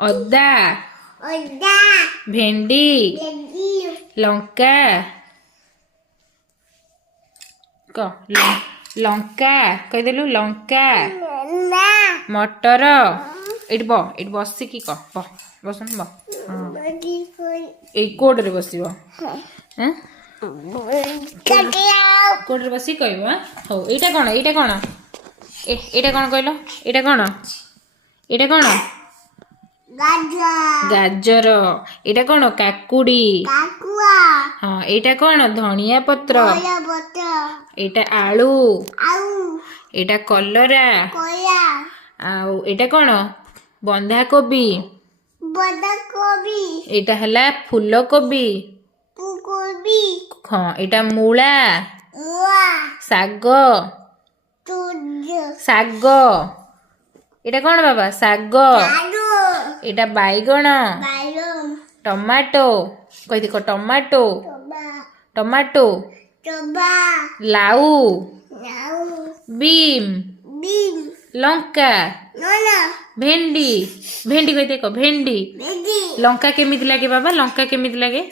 ଅଦା ଭେଣ୍ଡି ଲଙ୍କା ଲଙ୍କା କହିଦେଲୁ ଲଙ୍କା ମଟର ଏଇଠି ବସିକି ବସୁନ ଏଇ କୋଡରେ ବସିବ କୋଡରେ ବସିକି କହିବ ହଉ। ଏଇଟା କଣ ଏଇଟା କଣ କହିଲ ଏଇଟା କଣ ଗାଜର। ଏଇଟା କଣ କାକୁଡି। ହଁ ଏଇଟା କଣ ଧଣିଆ ପତ୍ର। ଏଇଟା ଆଳୁ। ଏଇଟା କଲରା। ଆଉ ଏଇଟା କଣ ବନ୍ଧାକୋବି। ଏଇଟା ହେଲା ଫୁଲକୋବି। ହଁ ଏଇଟା ମୂଳା ଶାଗ। ଏଇଟା କଣ ବାବା ଶାଗ। ଏଇଟା ବାଇଗଣ ଟମାଟୋ କହିଦେ ଟମାଟୋ ଲାଉ ବିମ୍ ଲଙ୍କା ଭେଣ୍ଡି କହିଦେ ଭେଣ୍ଡି। ଲଙ୍କା କେମିତି ଲାଗେ ବାବା ଲଙ୍କା କେମିତି ଲାଗେ।